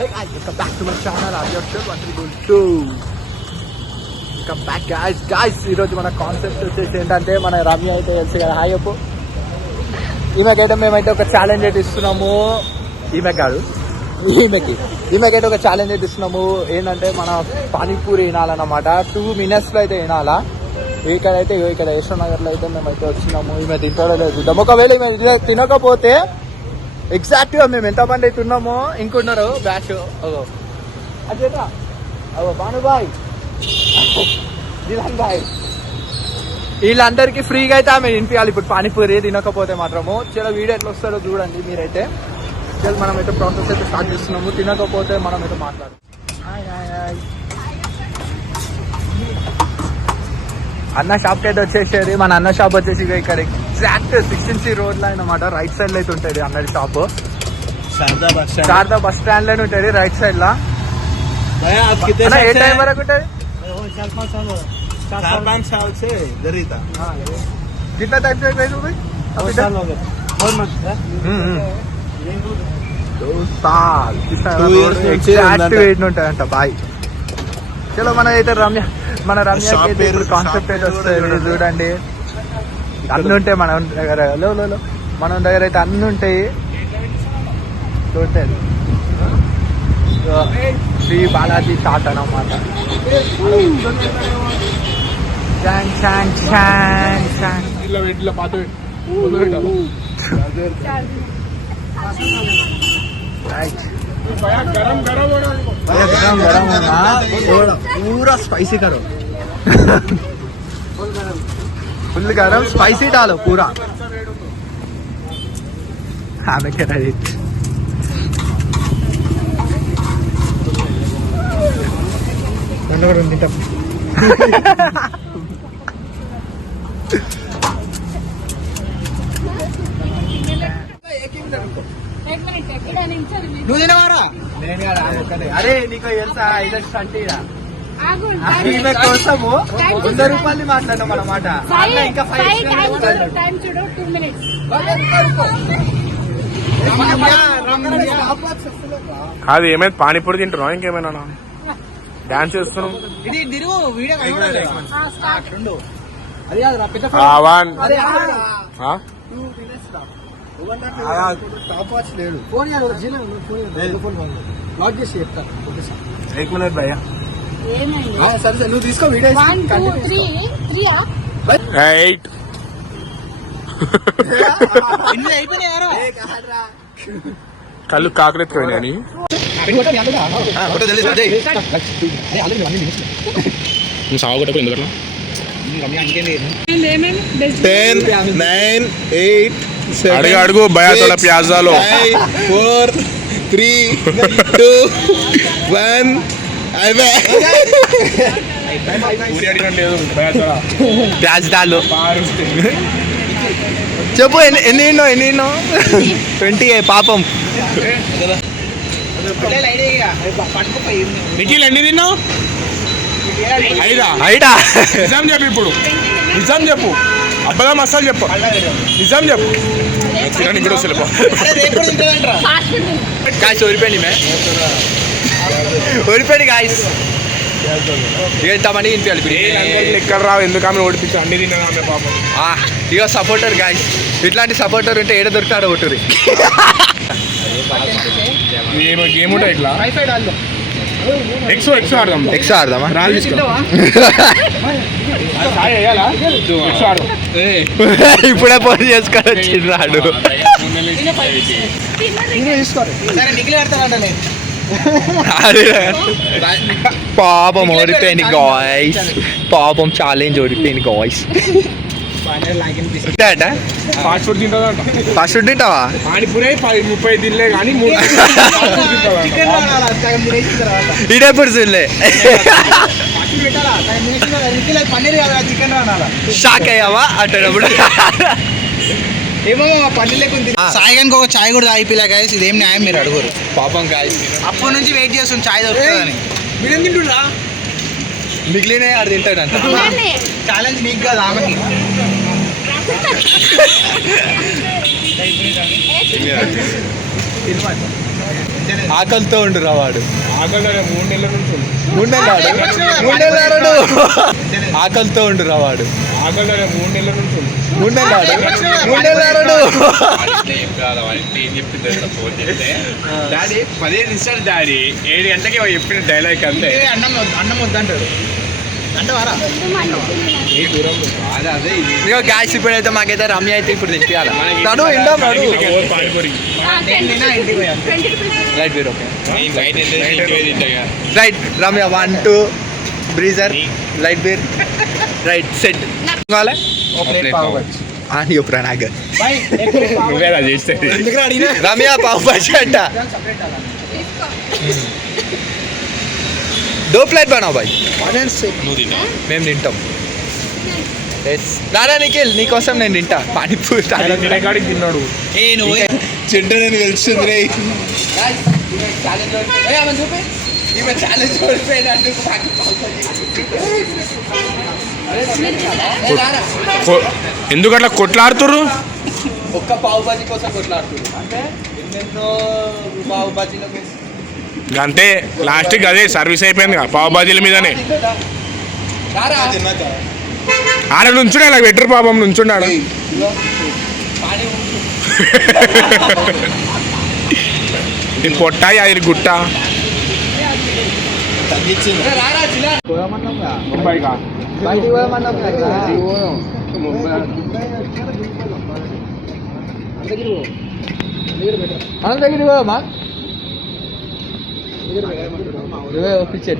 Hey guys, welcome back to my channel. I'm your show 132. Welcome back guys. ఈరోజు మన concept వచ్చేసి ఏంటంటే మన రమ్య అయితే తెలుసు కదా, హాయ్ చెప్పు. ఈమెకైతే మేమైతే ఒక ఛాలెంజ్ అయితే ఇస్తున్నాము. ఈమెకైతే ఒక ఛాలెంజ్ అయితే ఇస్తున్నాము. ఏంటంటే మన పానీపూరి వినాలన్నమాట. 2 minutes అయితే వినాలా. ఇక్కడ యశ్వనగర్లో అయితే మేమైతే వచ్చినాము. ఈమె తింటాడో లేదు చూద్దాం. ఒకవేళ ఈమె తినకపోతే ఎగ్జాక్ట్ గా మేము ఎంతమంది అయితే ఉన్నామో ఇంకున్నారు బ్యాచ్. అదేనా భానుబాయ్, దిలాన్ బాయ్, వీళ్ళందరికీ ఫ్రీగా అయితే ఆమె తినిపించాలి ఇప్పుడు పానీపూరి. తినకపోతే మాత్రము చాలా వీడియో ఎట్లా వస్తారో చూడండి మీరైతే. చల్ మనమైతే ప్రాసెస్ అయితే స్టార్ట్ చేస్తున్నాము. తినకపోతే మనమైతే మాట్లాడు. అన్న షాప్కి అయితే వచ్చేసేది. మన అన్న షాప్ వచ్చేసి ఇక్కడ ఎగ్జాక్ట్ 16C రోడ్ లో అనమాట. రైట్ సైడ్ లో అయితే ఉంటుంది అన్నది షాప్. శారదా బస్ స్టాండ్ లోనే ఉంటుంది రైట్ సైడ్ లా. ఏ టైం వరకు ఉంటుంది? कितना टाइम से गए भाई? 2 साल ఎగ్జాక్ట్ ఉంటాయంట బాయ్. చలో మన అయితే రమ్య కాన్సెప్ట్ అయితే వస్తుంది చూడండి. అన్ని ఉంటాయి మన దగ్గర. మన దగ్గర అయితే అన్ని ఉంటాయి. చూడండి శ్రీ బాలాజీ చాట్ అన్నమాట. पूरा स्पाइसी करो, फुल गरम स्पाइसी डालो पूरा. हमें क्या रही అరే నీకు తెలుసా ఇదర్స్ అంటే ఈమె కోసము 100 రూపాయలు మాట్లాడినాం అన్నమాట. ఇంకా 5 కాదు ఏమైనా పానీపూరి తింటున్నావు ఇంకేమైనా డాన్స్ చేస్తున్నావు? एक मिनट भैया సరే నువ్వు తీసుకో వీడియో. 1 2 3 8 కళ్ళు కాకరెత్తుకోని సాగుట ఎందుకు 10 9 8 7 అడుగు భయా తోడ ప్యాజాలో 4 3 2 1 ప్యాజ్ డాలు చెప్పు. ఎన్ని 20 పాపం. నిఖిల్ ఎన్ని తిన్నావు? 5 నిజం చెప్పు. ఇప్పుడు నిజం చెప్పు. అబ్బగా మసాలా చెప్పు. నిజం చెప్పు. తినని కూడా వస్తలేపో. గాయస్ ఓడిపోయింది గాయస్. ఎంతమంది తినిపించాలి ఎక్కడ రావు. ఎందుకు ఆమె ఓడిపించి అన్ని తిన్నాను ఆమె పాపం. ఇక సపోర్టర్ గాయస్. ఇట్లాంటి సపోర్టర్ ఉంటే ఏడ దొరుకుతాడో ఒకటి. గేమ్ ఉంటాయి ఇట్లా. ఎక్స్ ఆడదామా? రాళ్ళు తీసుకో. ఇప్పుడే ఫోన్ చేసుకొని వచ్చిండ్రాడు. పాపం ఓడిపోయింది గాయ్స్. పాపం ఛాలెంజ్ ఓడిపోయింది గాయ్స్. ఫాస్ట్ ఫుడ్ తింటాదంట. ఫాస్ట్ ఫుడ్ తింటావా? పానీపూరి 30 తినలే కానీ ఇడేప్పుడు చూడలే. షాక్ అయ్యావా అంటేటప్పుడు? ఏమో పని లేకుంది. సాయిగానికి ఒక చాయ్ కూడా తాగిపిలా గాయస్. ఇదేం న్యాయం మీరు అడుగురు. పాపం గాయస్ అప్పటి నుంచి వెయిట్ చేస్తుంది చాయ్ దొరుకుతుందని. మీరేం తింటున్నా? మిగిలిన ఆడు తింటాడంట. ఛాలెంజ్ నీకు కాదు ఆమెకి. ఆకలితో ఉండురా వాడు. ఆకలి 3 నెలల నుంచి ఉంది. 3 నెలలు ఆకలితో ఉండురా వాడు. ఆకలి 3 నెలల నుంచి ఉంది. 3 నెలలు ఏం చెప్పింది ఫోన్ చేస్తే డాడీ 15 నిమిషాలు డాడీ 7 గంటలకి చెప్పిన డైలాగ్ అంతే. అన్నం వద్దంటాడు అంటే వారా అదే ఇక గ్యాస్ ఇప్పుడైతే మాకైతే రమ్య అయితే ఇప్పుడు తినిపించాలి. నడు ఇండా నడు పానీపూరి రైట్ మీరు okay right Ramya 1 2 Brezza light beer right set కావాలి అని ఇప్పుడు నాకు నువ్వేలా చేస్తే రమ్య పావు భాజీ అంట दो प्लेट बनाओ भाई మేము తింటాం రారా నిఖిల్ నీకోసం నేను తింటా పానీపూరి తినేకాడికి తిన్నాడు. చెడ్డ నేను తెలుస్తుంది రే ఎందుకు అట్లా కొట్లాడుతుర్రు? ఒక్క పావు భాజీ కోసం కొట్లాడుతుంది అంటే ఎన్నెన్నో పావు భాజీలకు అంతే లాస్ట్కి అదే సర్వీస్ అయిపోయింది కదా పావు బాజీల మీదనే. ఆడ నుంచుడే ఇలా వెటర్ పాపం నుంచున్నాడు. ఇది పొట్ట అది గుట్ట ముంబైగా మన దగ్గర పోదామా పిచ్చే